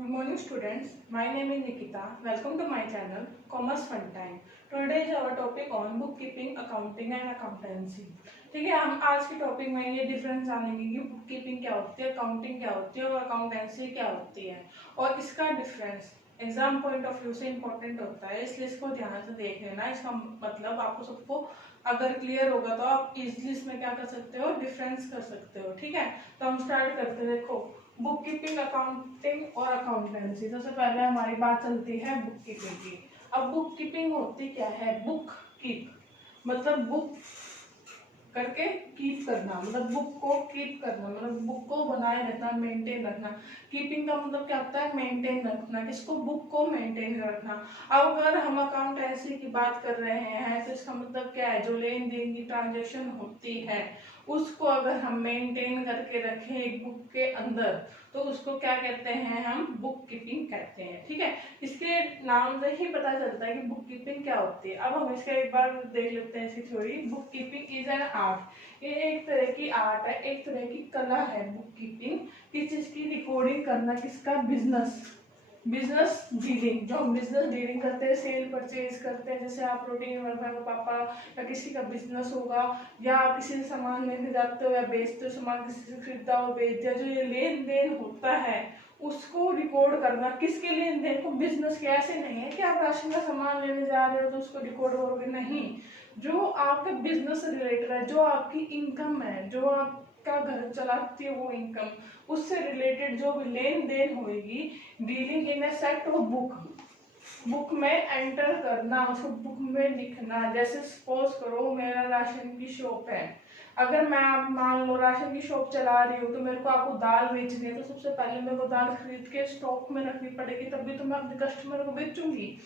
Good morning students, my name is Nikita. Welcome to my channel Commerce Fun Time. Today is our topic on bookkeeping, accounting and accountancy. ठीक है, हम आज के topic में ये difference जानेंगे कि बुककीपिंग क्या होती है, अकाउंटिंग क्या होती है और अकाउंटेंसी क्या होती है और इसका difference exam point of view से इम्पोर्टेंट होता है, इसलिए इसको ध्यान से देख लेना। इसका मतलब आपको सबको अगर क्लियर होगा तो आप इजिली इसमें क्या कर सकते हो, डिफरेंस कर सकते हो। ठीक है, तो हम स्टार्ट करते हैं। देखो, बुक कीपिंग, अकाउंटिंग और अकाउंटेंसी। सबसे पहले हमारी बात चलती है बुक कीपिंग की। अब बुक कीपिंग होती क्या है? बुक कीप मतलब बुक करके कीप करना, मतलब बुक को कीप करना, मतलब बुक को बनाए रखना, मेंटेन रखना। कीपिंग का मतलब क्या होता है? मेंटेन रखना। किसको? बुक को मेंटेन रखना। अब अगर हम अकाउंटेंसी की बात कर रहे हैं तो इसका मतलब क्या है? जो लेन देन की ट्रांजेक्शन होती है उसको अगर हम मेंटेन करके रखें एक बुक के अंदर तो उसको क्या कहते हैं? हम बुक कीपिंग कहते हैं। ठीक है, इसके नाम से ही पता चलता है कि बुक कीपिंग क्या होती है। अब हम इसका एक बार देख लेते हैं इसकी theory. Book keeping is an art. ये एक तरह की आर्ट है, एक तरह की कला है बुक कीपिंग। किस चीज की? रिकॉर्डिंग करना। किसका? Business dealing. जो हम बिजनेस डीलिंग करते हैं, सेल परचेज करते हैं, जैसे आप रोटी वर्क पापा या किसी का बिजनेस होगा, या आप किसी से सामान लेने जाते हो या बेचते हो सामान, किसी से खरीदा हो बेच दिया, जो ये लेन देन होता है उसको रिकॉर्ड करना। किसके लेन देन को? बिजनेस के। ऐसे नहीं है कि आप राशन का सामान लेने जा रहे हो तो उसको रिकॉर्ड करोगे, नहीं। जो आपके बिजनेस से रिलेटेड है, जो आपकी इनकम है, जो आपका घर चलाती है वो इनकम, उससे रिलेटेड जो भी लेन देन होगी, dealing in A set of book में एंटर करना, उसको बुक में लिखना। जैसे सपोज करो मेरा राशन की शॉप है, अगर मैं आप मान लो राशन की शॉप चला रही हूँ तो मेरे को आपको दाल बेचनी है, तो सबसे पहले मेरे को दाल खरीद के स्टॉक में रखनी पड़ेगी, तभी तो मैं अपने कस्टमर को बेचूंगी।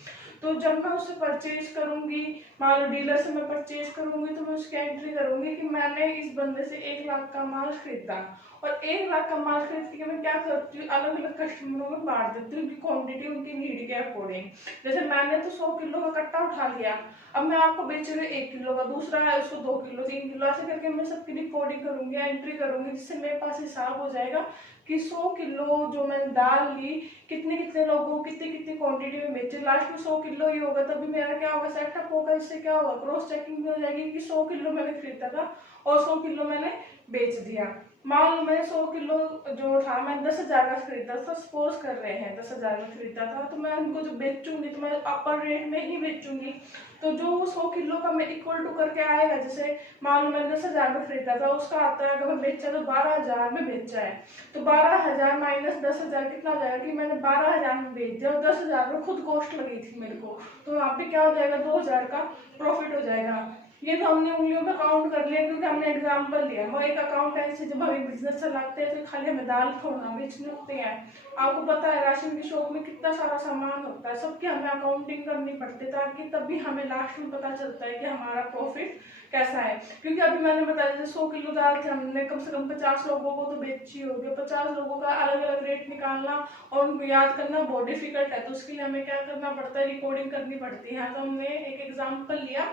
तो जब मैं उससे परचेज करूंगी, मान लो डीलर से मैं परचेज करूंगी, तो मैं उसकी एंट्री करूंगी कि मैंने इस बंदे से 1 लाख का माल खरीदा। और 1 लाख का माल खरीद के मैं क्या करती हूँ? अलग अलग कस्टमरों में बांट देती हूँ, उनकी क्वांटिटी उनकी नीड के अकॉर्डिंग। जैसे मैंने तो 100 किलो का कट्टा उठा लिया, अब मैं आपको बेच रही हूँ 1 किलो का, दूसरा है उसको 2 किलो 3 किलो, ऐसे करके मैं सबकी रिकॉर्डिंग करूंगी, एंट्री करूंगी, जिससे मेरे पास हिसाब हो जाएगा कि 100 किलो जो मैंने दाल ली, कितने कितने लोगों कितनी कितनी क्वांटिटी में बेचे। लास्ट में 100 किलो ही होगा, तभी मेरा क्या होगा? सेटअप होगा। इससे क्या होगा? क्रॉस चेकिंग भी हो जाएगी कि 100 किलो मैंने खरीदा था और 100 किलो मैंने बेच दिया। मान लो मैंने 100 किलो जो था मैं 10,000 का खरीदा था, सपोज कर रहे हैं 10,000 का खरीदा था, तो मैं उनको जो बेचूंगी तो मैं अपर रेट में ही बेचूंगी। तो जो 100 किलो का मैं इक्वल टू करके आएगा, जैसे मान लो मैंने 10,000 में खरीदा था, उसका आता है अगर मैं बेचा तो 12,000 में बेचा है, तो 12,000 माइनस 10,000 कितना हो जाएगा कि मैंने 12,000 में बेच दिया और 10,000 में खुद कॉस्ट लगी थी मेरे को, तो यहाँ पे क्या हो जाएगा? 2,000 का प्रॉफिट हो जाएगा। ये तो हमने उंगलियों पे काउंट कर लिया क्योंकि हमने एग्जांपल लिया। वो एक अकाउंटेंसी जब हम बिजनेस चलाते हैं तो खाली हमें दाल थोड़ा बेचने होते हैं। आपको पता है राशन की शॉप में कितना सारा सामान होता है, सबकी हमें अकाउंटिंग करनी पड़ती है, ताकि तभी हमें लास्ट में पता चलता है कि हमारा प्रॉफिट कैसा है। क्योंकि अभी मैंने बताया जैसे 100 किलो दाल थी, हमने कम से कम 50 लोगों को तो बेची होगी, 50 लोगों का अलग अलग रेट निकालना और उनको याद करना बहुत डिफिकल्ट है, तो उसके लिए हमें क्या करना पड़ता है? रिकॉर्डिंग करनी पड़ती है। तो हमने एक एग्जाम्पल लिया,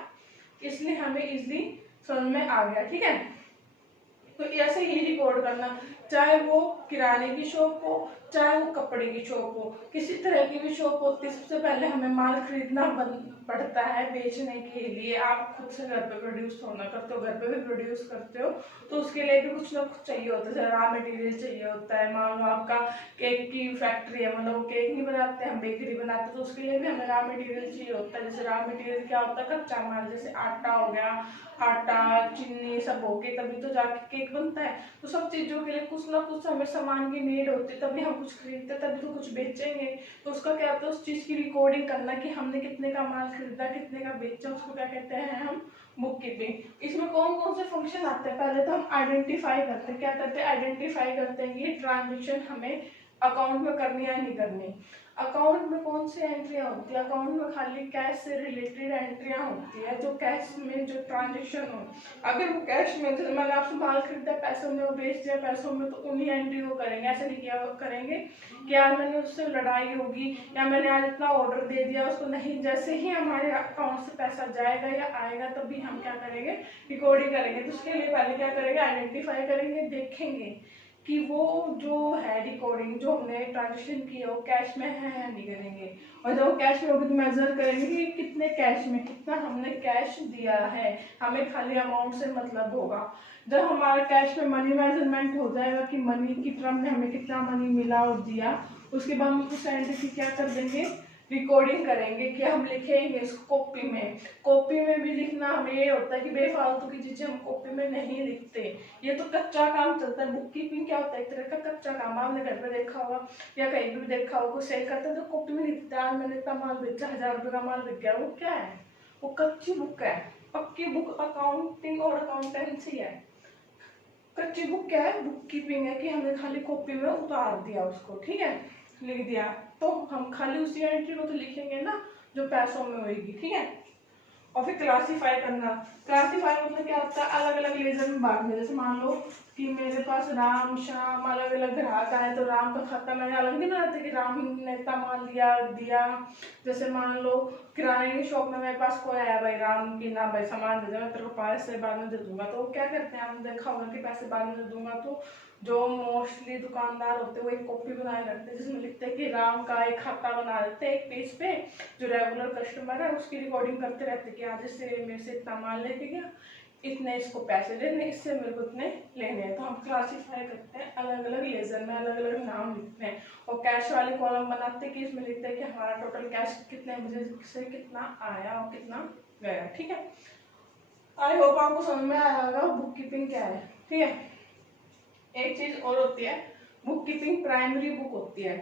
इसलिए हमें इजिली समझ में आ गया। ठीक है, तो ऐसे ही रिकॉर्ड करना, चाहे वो किराने की शॉप हो, चाहे वो कपड़े की शॉप हो, किसी तरह की भी शॉप होती है, सबसे पहले हमें माल खरीदना पड़ता है बेचने के लिए। आप खुद से घर पे प्रोड्यूस थोड़ा करते हो, घर पे भी प्रोड्यूस करते हो, तो उसके लिए भी कुछ ना कुछ चाहिए होता है, जैसे रॉ मटेरियल चाहिए होता है। मान लो आपका केक की फैक्ट्री है, मतलब केक नहीं बनाते हम बेकरी बनाते हैं, तो उसके लिए भी हमें रॉ मटेरियल चाहिए होता है। जैसे रॉ मटेरियल क्या होता है? कच्चा माल, जैसे आटा हो गया, आटा चीनी सब होके तभी तो जाके केक बनता है। तो सब चीजों के लिए कुछ ना कुछ हमें सामान की नीड होती है, तभी हम कुछ खरीदते हैं, तभी तो कुछ बेचेंगे। तो उसका क्या होता है? उस चीज की रिकॉर्डिंग करना कि हमने कितने का माल खरीदा, कितने का बेचा, उसको क्या कहते हैं? हम बुक कीपिंग। इसमें कौन कौन से फंक्शन आते हैं? पहले तो हम आइडेंटिफाई करते हैं। क्या करते हैं? आइडेंटिफाई करते हैं कि ट्रांजेक्शन हमें अकाउंट में करनी है नहीं करनी। अकाउंट में कौन सी एंट्रियां होती है? अकाउंट में खाली कैश से रिलेटेड एंट्रियां होती है, जो कैश में जो ट्रांजेक्शन हो। अगर वो कैश में, जैसे मैंने आपसे माल खरीदा पैसों में, वो बेच दिया पैसों में, तो उन्हीं एंट्री वो करेंगे। ऐसे नहीं किया करेंगे कि यार मैंने उससे लड़ाई होगी या मैंने आज इतना ऑर्डर दे दिया उसको, नहीं। जैसे ही हमारे अकाउंट से पैसा जाएगा या आएगा तभी हम क्या करेंगे? रिकॉर्डिंग करेंगे। तो उसके लिए पहले क्या करेंगे? आइडेंटिफाई करेंगे, देखेंगे कि वो जो है रिकॉर्डिंग जो हमने ट्रांजेक्शन की है वो कैश में है या नहीं करेंगे। और जब वो कैश में होगी तो मेजर करेंगे कि कितने कैश में कितना हमने कैश दिया है, हमें खाली अमाउंट से मतलब होगा। जब हमारा कैश में मनी मेजरमेंट हो जाएगा कि मनी की टर्म में हमें कितना मनी मिला और दिया, उसके बाद हम उस एंट्री की क्या कर देंगे, रिकॉर्डिंग करेंगे कि हम लिखेंगे इसको कॉपी में। कॉपी में भी लिखना हमें ये होता है कि बेफालतू की चीजें हम कॉपी में नहीं लिखते। ये तो कच्चा काम चलता है। बुक कीपिंग क्या होता है, एक तरह का कच्चा काम। आपने घर पे देखा होगा या कहीं भी देखा होगा, कोई सेल करता है तो कॉपी में लिखता है आज मैंने इतना माल बेचा, 1000 रुपये का माल बिक गया। वो क्या है, वो कच्ची बुक है। पक्की बुक अकाउंटिंग और अकाउंटेंसी है। कच्ची बुक क्या है, बुक कीपिंग है कि हमने खाली कॉपी में उतार दिया उसको, ठीक है, लिख दिया। तो हम खाली उसी एंट्री को तो लिखेंगे ना जो पैसों में होगी, ठीक है। और फिर क्लासीफाई करना। क्लासीफाई मतलब क्या होता है, अलग अलग लेजर में बांटना। जैसे मान लो कि मेरे पास राम श्याम अलग अलग ग्राहक आए तो राम का खाता मैंने अलग नहीं बनाते कि राम ने इतना माल दिया। जैसे मान लो किराने की शॉप में मेरे पास कोई आया, भाई राम की ना भाई सामान दे दे, मैं तेरे को पैसे बाद में दे दूंगा। तो क्या करते हैं, आपने देखा होगा कि पैसे बाद में दे दूंगा। तो जो मोस्टली दुकानदार होते हैं वो एक कॉपी बनाए रखते हैं जिसमें लिखते हैं कि राम का एक खाता बना देते हैं एक पेज पे। जो रेगुलर कस्टमर है उसकी रिकॉर्डिंग करते रहते हैं कि आज से मेरे से इतना माल लेके गया, इतने इसको पैसे देने, इससे मेरे को इतने लेने हैं। तो हम क्लासीफाई करते हैं, अलग अलग लेजर में अलग अलग नाम लिखते हैं। और कैश वाली कॉलम बनाते हैं कि इसमें लिखते हैं कि हमारा टोटल कैश कितने बजे से कितना आया और कितना गया, ठीक है। आई होप आपको समझ में आया होगा बुक कीपिंग क्या है, ठीक है। एक चीज और होती है, बुक कीपिंग प्राइमरी बुक होती है।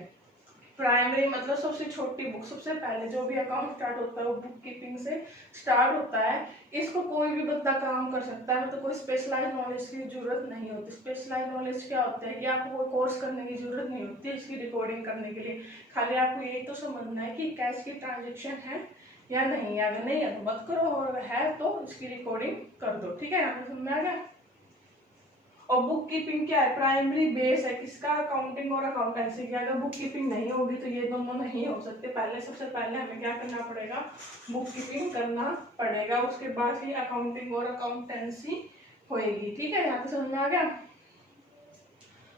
प्राइमरी मतलब सबसे छोटी बुक, सबसे पहले जो भी अकाउंट स्टार्ट होता है वो बुक कीपिंग से स्टार्ट होता है। इसको कोई भी बंदा काम कर सकता है, मतलब कोई स्पेशलाइज नॉलेज की जरूरत नहीं होती। स्पेशलाइज नॉलेज क्या होता है कि आपको कोई कोर्स करने की जरूरत नहीं होती इसकी रिकॉर्डिंग करने के लिए। खाली आपको यही तो समझना है कि कैश की ट्रांजेक्शन है या नहीं है। अगर नहीं है तो मत करो, और है तो इसकी रिकॉर्डिंग कर दो, ठीक है। यहाँ समझ में आ गया। और बुक कीपिंग क्या है, प्राइमरी बेस है किसका, अकाउंटिंग और अकाउंटेंसी की। अगर बुक कीपिंग नहीं होगी तो ये दोनों नहीं हो सकते। पहले सबसे पहले हमें क्या करना पड़ेगा, बुक कीपिंग करना पड़ेगा, उसके बाद ही अकाउंटिंग और अकाउंटेंसी होएगी, ठीक है। यहाँ पे समझ में आ गया।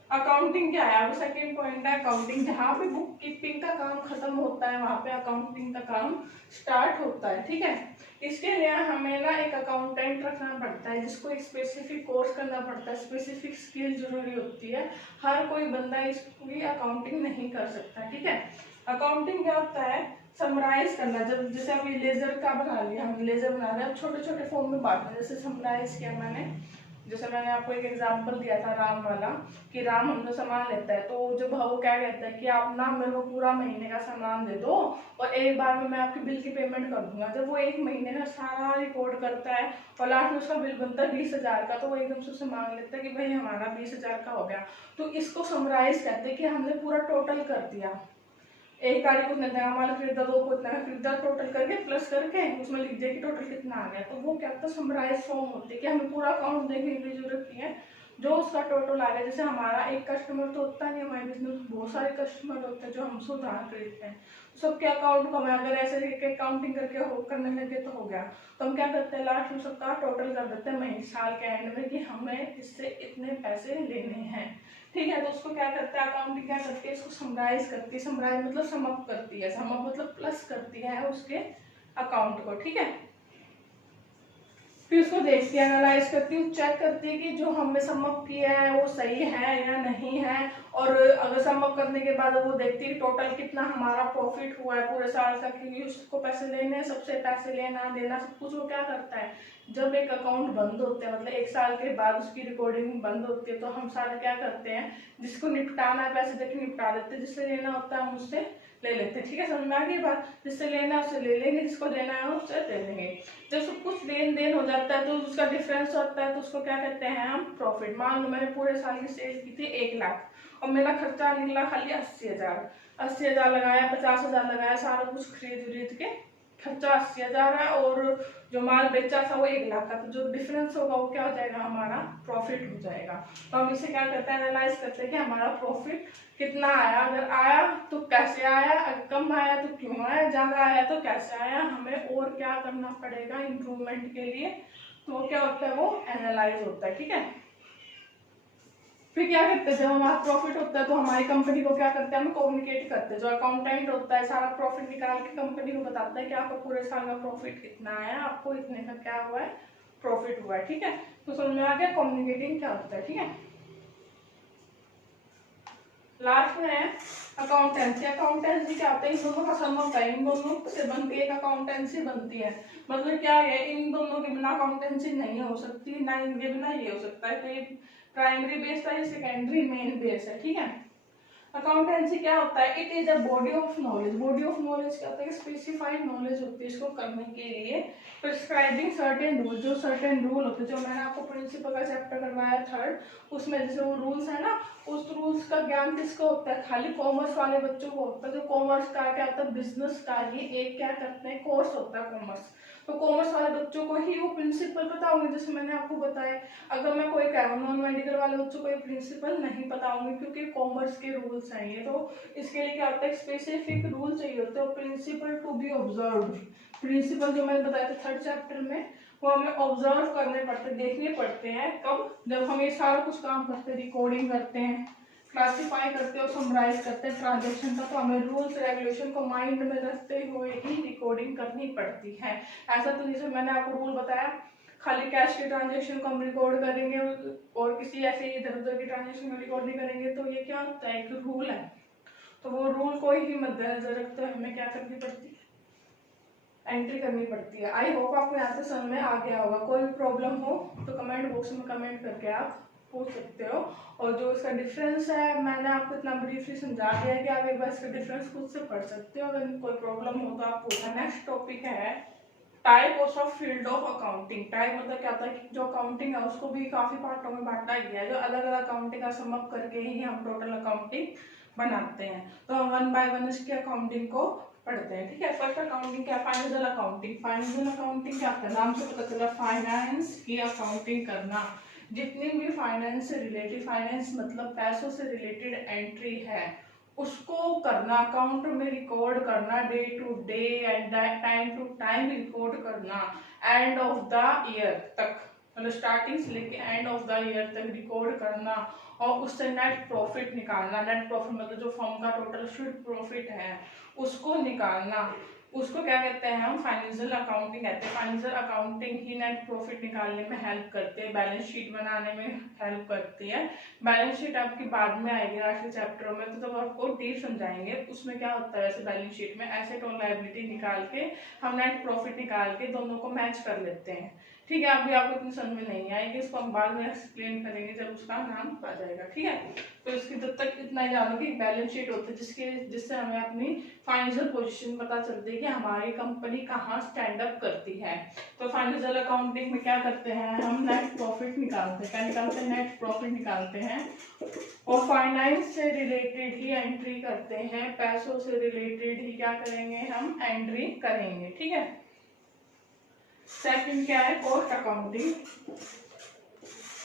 अकाउंटिंग क्या है, अब सेकंड पॉइंट है अकाउंटिंग। जहाँ पे बुक कीपिंग का काम खत्म होता है वहां पे अकाउंटिंग का काम स्टार्ट होता है, ठीक है। इसके लिए हमें ना एक अकाउंटेंट रखना पड़ता है जिसको एक स्पेसिफिक कोर्स करना पड़ता है, स्पेसिफिक स्किल जरूरी होती है। हर कोई बंदा इसकी अकाउंटिंग नहीं कर सकता, ठीक है। अकाउंटिंग क्या होता है, समराइज करना। जब जैसे अभी लेजर का बना लिया, हम लेजर बना रहे हैं, छोटे छोटे फॉर्म में बांटना। जैसे समराइज किया मैंने, जैसे मैंने आपको एक एग्जांपल दिया था राम वाला, कि राम हमसे सामान लेता है तो जब वो क्या कहता है कि आप ना मेरे को पूरा महीने का सामान दे दो और एक बार में मैं आपकी बिल की पेमेंट कर दूंगा। जब वो एक महीने का सारा रिकॉर्ड करता है और लास्ट में उसका बिल बनता है 20,000 का, तो वो एकदम से उससे मांग लेता है कि भाई हमारा 20,000 का हो गया। तो इसको समराइज कहते हैं कि हमने पूरा टोटल कर दिया। एक तारीख को इतना नया माल खरीदा, दो को इतना खरीदा, टोटल करके प्लस करके उसमें लिख दिया कि टोटल कितना आ गया। तो वो क्या होता है, समराइज फॉर्म होती है कि हमें पूरा अकाउंट देखने की जरूरत नहीं है, जो उसका टोटल आ गया। जैसे हमारा एक कस्टमर तो होता नहीं, हमारे बिजनेस में बहुत सारे कस्टमर होते हैं जो हमसे उधार खरीदते हैं। सबके अकाउंट को हमें अगर ऐसे अकाउंटिंग करके करने लगे तो हो गया। तो हम क्या करते हैं, लास्ट में सबका टोटल कर देते हैं महीने साल के एंड में कि हमें इससे इतने पैसे लेने हैं, ठीक है। तो उसको क्या करता है अकाउंटिंग, क्या करती है, इसको समराइज करती है। समराइज मतलब सम अप करती है, सम अप मतलब प्लस करती है उसके अकाउंट को, ठीक है। फिर उसको देखती है, एनालाइज करती है, चेक करती है कि जो हमने सम अप किया है वो सही है या नहीं है। और अगर सम अप करने के बाद वो देखती है टोटल कितना हमारा प्रॉफिट हुआ है पूरे साल का, क्योंकि उसको पैसे लेने हैं, सबसे पैसे लेना देना सब कुछ। वो क्या करता है, जब एक अकाउंट बंद होते हैं, मतलब एक साल के बाद उसकी रिकॉर्डिंग बंद होती है, तो हम सारे क्या करते हैं, जिसको निपटाना है पैसे देके निपटा देते हैं, जिससे लेना होता है हम उससे ले लेते हैं, ठीक है। समझ में आ गई बात। जिससे लेना है उससे ले लेंगे, जिसको देना है उससे दे देंगे। जब सब कुछ लेन देन हो जाता है तो उसका डिफरेंस होता है, तो उसको क्या कहते हैं हम, प्रॉफिट। मान लो मैंने पूरे साल की सेल की थी 1,00,000 और मेरा खर्चा निकला खाली 80,000। 80,000 लगाया, 50,000 लगाया, सारा कुछ खरीद वरीद के खर्चा 80,000 है, और जो माल बेचा था वो 1,00,000 का। तो जो डिफरेंस होगा वो क्या हो जाएगा, हमारा प्रॉफिट हो जाएगा। तो हम इसे क्या करते हैं, एनालाइज करते हैं कि हमारा प्रॉफिट कितना आया। अगर आया तो कैसे आया, अगर कम आया तो क्यों आया, ज्यादा आया तो कैसे आया, हमें और क्या करना पड़ेगा इम्प्रूवमेंट के लिए। तो वो क्या होता है, वो एनालाइज होता है, ठीक है। फिर क्या करते हैं, जब हमारा प्रॉफिट होता है तो हमारी कंपनी को क्या करते हैं, हम कम्युनिकेट करते हैं। जो अकाउंटेंट होता है सारा प्रॉफिट निकाल के कंपनी को बताता है कि आपका पूरे साल का प्रॉफिट कितना आया, आपको इतने का क्या हुआ है, प्रॉफिट हुआ है। ठीक है, तो समझ में आ गया कम्युनिकेटिंग क्या होता है। ठीक है, लास्ट में है अकाउंटेंसी। अकाउंटेंसी क्या होता है, इन दोनों का सम होता है, इन दोनों से बनती है एक अकाउंटेंसी बनती है। मतलब क्या है, इन दोनों के बिना अकाउंटेंसी नहीं हो सकती, ना इनके बिना ये हो सकता है। तो ये प्राइमरी बेस है, ये सेकेंडरी मेन बेस है। ठीक है, अकाउंटेंसी क्या होता है, it is a body of knowledge. Body of knowledge क्या होता है, स्पेसिफाइड नॉलेज होती है इसको करने के लिए, प्रिस्क्राइबिंग सर्टेन रूल। जो सर्टेन रूल होते हैं, जो मैंने आपको प्रिंसिपल का चैप्टर करवाया थर्ड, उसमें जैसे वो रूल्स है ना, उस रूल्स का ज्ञान किसको होता है, खाली कॉमर्स वाले बच्चों को होता है। जो कॉमर्स का क्या होता है, बिजनेस का ही एक क्या करते हैं, कोर्स होता है कॉमर्स। तो कॉमर्स वाले बच्चों को ही वो प्रिंसिपल पता होंगे, जैसे मैंने आपको बताया। अगर मैं कोई कह रहा हूँ नॉन मेडिकल वाले बच्चों को ये प्रिंसिपल नहीं पता होंगे, क्योंकि कॉमर्स के रूल्स हैं ये। तो इसके लिए क्या होता है, स्पेसिफिक रूल चाहिए होते हैं, principle to be observe. Principle जो मैंने बताया था थर्ड चैप्टर में, वो हमें ऑब्जर्व करने पड़ते, देखने पड़ते हैं। कब, जब हम ये सारा कुछ काम करते हैं, रिकॉर्डिंग करते हैं, क्लासिफाई करते हैं और समराइज करते हैं ट्रांजेक्शन का, तो हमें रूल्स रेगुलेशन को माइंड में रखते हुए ही रिकॉर्डिंग करनी पड़ती है। ऐसा तो जैसे मैंने आपको रूल बताया, खाली कैश के ट्रांजेक्शन को हम रिकॉर्ड करेंगे और किसी ऐसे इधर उधर की ट्रांजेक्शन को रिकॉर्ड नहीं करेंगे, तो ये क्या होता है, एक रूल है। तो वो रूल को ही मद्देनजर रखते हुए हमें क्या करनी पड़ती है, एंट्री करनी पड़ती है। आई होप आपको यहाँ से समझ में आ गया होगा। कोई भी प्रॉब्लम हो तो कमेंट बॉक्स में कमेंट करके आप पूछ सकते हो। और जो इसका डिफरेंस है, मैंने आपको इतना ब्रीफली समझा दिया है कि आप एक बार इसका डिफरेंस खुद से पढ़ सकते हो। अगर कोई प्रॉब्लम हो तो आप पूछना। नेक्स्ट टॉपिक है type of field of accounting. Type मतलब क्या होता है कि जो अकाउंटिंग है उसको भी काफी पार्टों में बांटा गया है, जो अलग अलग अकाउंटिंग का सम अप करके ही हम टोटल अकाउंटिंग बनाते हैं। तो हम वन बाय वन इसके अकाउंटिंग को पढ़ते हैं। ठीक है, फर्स्ट अकाउंटिंग क्या, फाइनेंशियल अकाउंटिंग। फाइनेंशियल अकाउंटिंग क्या होता है, नाम से पता चला, फाइनेंस की अकाउंटिंग करना। जितनी भी फाइनेंस से रिलेटेड, फाइनेंस मतलब पैसों से रिलेटेड एंट्री है उसको करना, अकाउंट में रिकॉर्ड करना, day to day and time to time record करना, एंड ऑफ द ईयर तक, मतलब स्टार्टिंग से लेके एंड ऑफ द ईयर तक रिकॉर्ड करना, और उससे नेट प्रॉफिट निकालना। नेट प्रॉफिट मतलब जो फर्म का टोटल शुद्ध प्रॉफिट है उसको निकालना, उसको क्या कहते हैं, हम फाइनेंशियल अकाउंटिंग कहते हैं। फाइनेंशियल अकाउंटिंग ही नेट प्रॉफिट निकालने में हेल्प करते हैं, बैलेंस शीट बनाने में हेल्प करती है। बैलेंस शीट आपकी बाद में आएगी लास्ट चैप्टर में, तो तब आपको डीप समझाएंगे उसमें क्या होता है। वैसे बैलेंस शीट में एसेट और लायबिलिटी निकाल के हम नेट प्रॉफिट निकाल के दोनों को मैच कर लेते हैं। ठीक है, अभी आपको इतनी समझ में नहीं आएगी, इसको हम बाद में एक्सप्लेन करेंगे जब उसका नाम आ जाएगा। ठीक है, तो इसकी जब तक इतना ही जानो कि बैलेंस शीट होती है जिससे हमें अपनी फाइनेंशियल पोजीशन पता चलती है कि हमारी कंपनी कहाँ स्टैंड अप करती है। तो फाइनेंशियल अकाउंटिंग में क्या करते हैं, हम नेट प्रॉफिट निकालते हैं। क्या निकालते हैं, नेट प्रॉफिट निकालते हैं, और फाइनेंस से रिलेटेड ही एंट्री करते हैं, पैसों से रिलेटेड ही क्या करेंगे, हम एंट्री करेंगे। ठीक है, सेकंड क्या है, कॉस्ट अकाउंटिंग।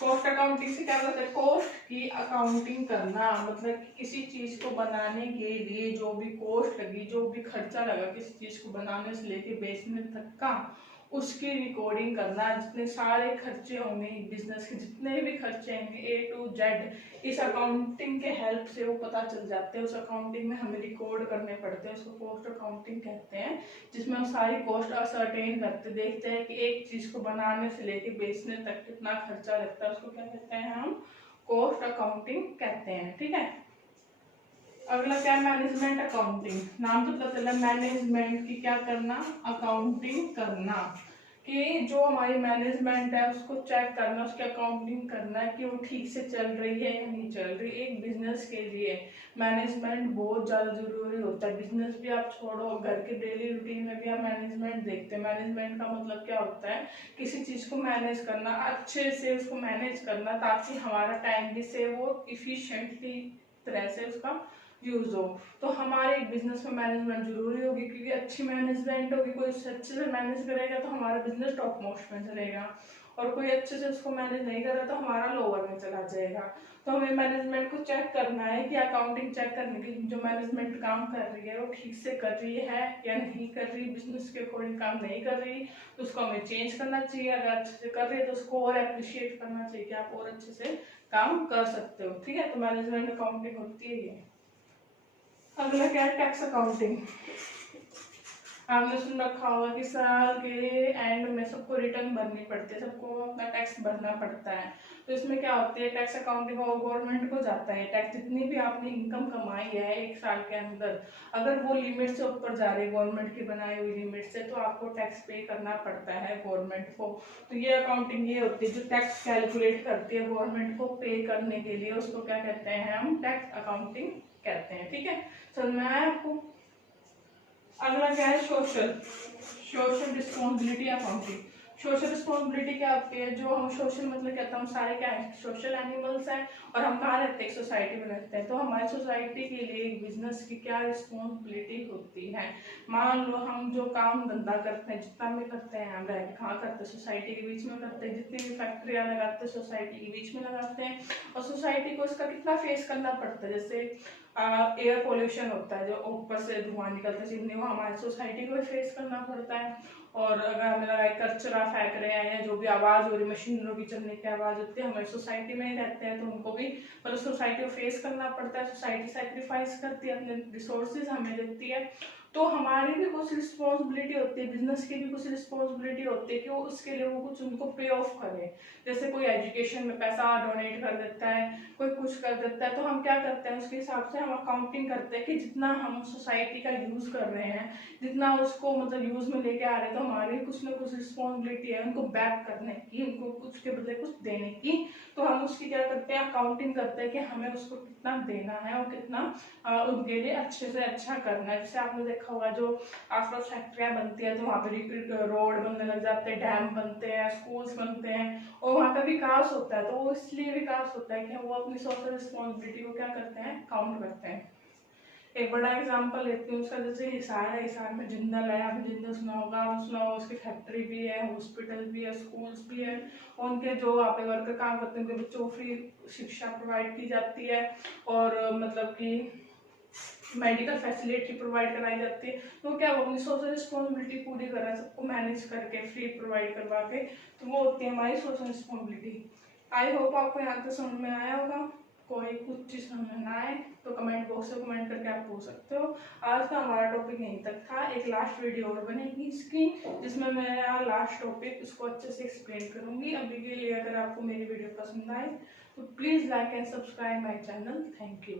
कॉस्ट अकाउंटिंग से क्या करते हैं, कॉस्ट की अकाउंटिंग करना, मतलब कि किसी चीज को बनाने के लिए जो भी कॉस्ट लगी, जो भी खर्चा लगा किसी चीज को बनाने से लेके बेचने तक का, उसकी रिकॉर्डिंग करना। जितने सारे खर्चे होंगे बिजनेस के, जितने भी खर्चे होंगे ए टू जेड, इस अकाउंटिंग के हेल्प से वो पता चल जाते हैं। उस अकाउंटिंग में हमें रिकॉर्ड करने पड़ते हैं, उसको कॉस्ट अकाउंटिंग कहते हैं। जिसमें हम सारी कॉस्ट असर्टेन करते, देखते हैं कि एक चीज को बनाने से लेके बेचने तक कितना खर्चा लगता है, उसको क्या कहते हैं, हम कॉस्ट अकाउंटिंग कहते हैं। ठीक है, अगला क्या है, मैनेजमेंट अकाउंटिंग। नाम तो पता चला, मैनेजमेंट की क्या करना, अकाउंटिंग करना, कि जो हमारी मैनेजमेंट है उसको चेक करना, उसकी अकाउंटिंग करना है कि वो ठीक से चल रही है या नहीं चल रही। एक बिजनेस के लिए मैनेजमेंट बहुत ज़्यादा जरूरी होता है। बिजनेस भी आप छोड़ो, घर के डेली रूटीन में भी आप मैनेजमेंट देखते हैं। मैनेजमेंट का मतलब क्या होता है, किसी चीज़ को मैनेज करना, अच्छे से उसको मैनेज करना, ताकि हमारा टाइम भी सेव हो, इफिशिएंटली तरह से उसका यूज हो। तो हमारे बिजनेस में मैनेजमेंट जरूरी होगी, क्योंकि अच्छी मैनेजमेंट होगी, कोई अच्छे से मैनेज करेगा तो हमारा बिजनेस टॉप मोस्ट में चलेगा। और कोई अच्छे से उसको मैनेज नहीं कर रहा तो हमारा लोअर में चला जाएगा। तो हमें मैनेजमेंट को चेक करना है कि अकाउंटिंग चेक करने के जो मैनेजमेंट काम कर रही है वो ठीक से कर रही है या नहीं कर रही, बिजनेस के अकॉर्डिंग काम नहीं कर रही तो उसको हमें चेंज करना चाहिए, अगर अच्छे से कर रही है तो उसको और अप्रिशिएट करना चाहिए कि आप और अच्छे से काम कर सकते हो। ठीक है, तो मैनेजमेंट अकाउंटिंग होती है ये। अगला क्या है, टैक्स अकाउंटिंग। आपने सुन रखा होगा कि साल के एंड में सबको रिटर्न भरनी पड़ती है, सबको अपना टैक्स भरना पड़ता है। तो इसमें क्या होती है, टैक्स अकाउंटिंग और गवर्नमेंट को जाता है टैक्स, जितनी भी आपने इनकम कमाई है एक साल के अंदर, अगर वो लिमिट से ऊपर जा रही है गवर्नमेंट की बनाई हुई लिमिट से, तो आपको टैक्स पे करना पड़ता है गवर्नमेंट को। तो ये अकाउंटिंग ये होती है जो टैक्स कैलकुलेट करती है गवर्नमेंट को पे करने के लिए, उसको क्या कहते हैं हम, टैक्स अकाउंटिंग कहते हैं। ठीक है, समझ में आया आपको। अगला क्या है, social responsibility accounting. Social responsibility क्या होती है, जो हम सोशल मतलब कहते हैं हम सारे क्या है, सोशल एनिमल्स हैं और हम कहाँ रहते हैं, एक सोसाइटी में रहते हैं। तो हमारी सोसाइटी के लिए एक बिजनेस की क्या रिस्पॉन्सिबिलिटी होती है। मान लो हम जो काम धंधा करते हैं, जितना भी करते हैं, हम रह के कहाँ करते हैं, सोसाइटी के बीच में करते हैं, जितनी भी फैक्ट्रियाँ लगाते हैं सोसाइटी के बीच में लगाते हैं, और सोसाइटी को इसका कितना फेस करना पड़ता है। जैसे एयर पोल्यूशन होता है, जो ऊपर से धुआं निकलता है चिमनी, वो हमारी सोसाइटी को भी फेस करना पड़ता है। और अगर हमें लगा कचरा फेंक रहे हैं या जो भी आवाज़ हो रही है, मशीनों की चलने की आवाज़ होती है, हमारी सोसाइटी में ही रहते हैं तो उनको भी मतलब सोसाइटी को फेस करना पड़ता है। सोसाइटी सेक्रीफाइस करती है, अपने रिसोर्सेज हमें देती है। तो हमारी भी कुछ रिस्पॉन्सिबिलिटी होती है, बिजनेस की भी कुछ रिस्पॉन्सिबिलिटी होती है कि वो उसके लिए वो कुछ उनको पे ऑफ करे। जैसे कोई एजुकेशन में पैसा डोनेट कर देता है, कोई कुछ कर देता है, तो हम क्या करते हैं उसके हिसाब से हम अकाउंटिंग करते हैं कि जितना हम सोसाइटी का यूज़ कर रहे हैं, जितना उसको मतलब यूज़ में लेके आ रहे हैं, तो हमारी कुछ ना कुछ रिस्पॉन्सिबिलिटी है उनको बैक करने की, उनको कुछ के बदले कुछ देने की। तो हम उसकी क्या करते हैं, अकाउंटिंग करते हैं कि हमें उसको कितना देना है और कितना उनके लिए अच्छे से अच्छा करना है। जैसे आपने देखा होगा जो आसपास फैक्ट्रियाँ बनती है तो वहाँ पे रोड बनने लग जाते हैं, डैम बनते हैं, स्कूल्स बनते हैं और वहाँ का विकास होता है। तो वो इसलिए विकास होता है कि वो अपनी सोशल रिस्पॉन्सिबिलिटी को क्या करते हैं, काउंट करते हैं। एक बड़ा एग्जांपल लेती हूँ उसका, जैसे हिसार है, हिसार में जिंदल है, आपने जिंदल सुना होगा, सुना होगा, उसकी फैक्ट्री भी है, हॉस्पिटल भी है, स्कूल्स भी है, और उनके जो वहाँ पे वर्कर काम करते हैं उनके बच्चों को फ्री शिक्षा प्रोवाइड की जाती है और मतलब कि मेडिकल फैसिलिटी प्रोवाइड कराई जाती है। तो क्या वो अपनी सोशल रिस्पॉन्सिबिलिटी पूरी कर रहा है, सबको मैनेज करके फ्री प्रोवाइड करवा के, तो वो होती है हमारी सोशल रिस्पॉन्सिबिलिटी। आई होप आपको यहाँ तक समझ में आया होगा। कोई कुछ चीज़ समझ में ना आए तो कमेंट बॉक्स में कमेंट करके आप पूछ सकते हो। आज का हमारा टॉपिक यहीं तक था, एक लास्ट वीडियो और बनेगी इसकी जिसमें मैं लास्ट टॉपिक उसको अच्छे से एक्सप्लेन करूँगी। अभी के लिए अगर आपको मेरी वीडियो पसंद आए तो please like and subscribe my channel. Thank you.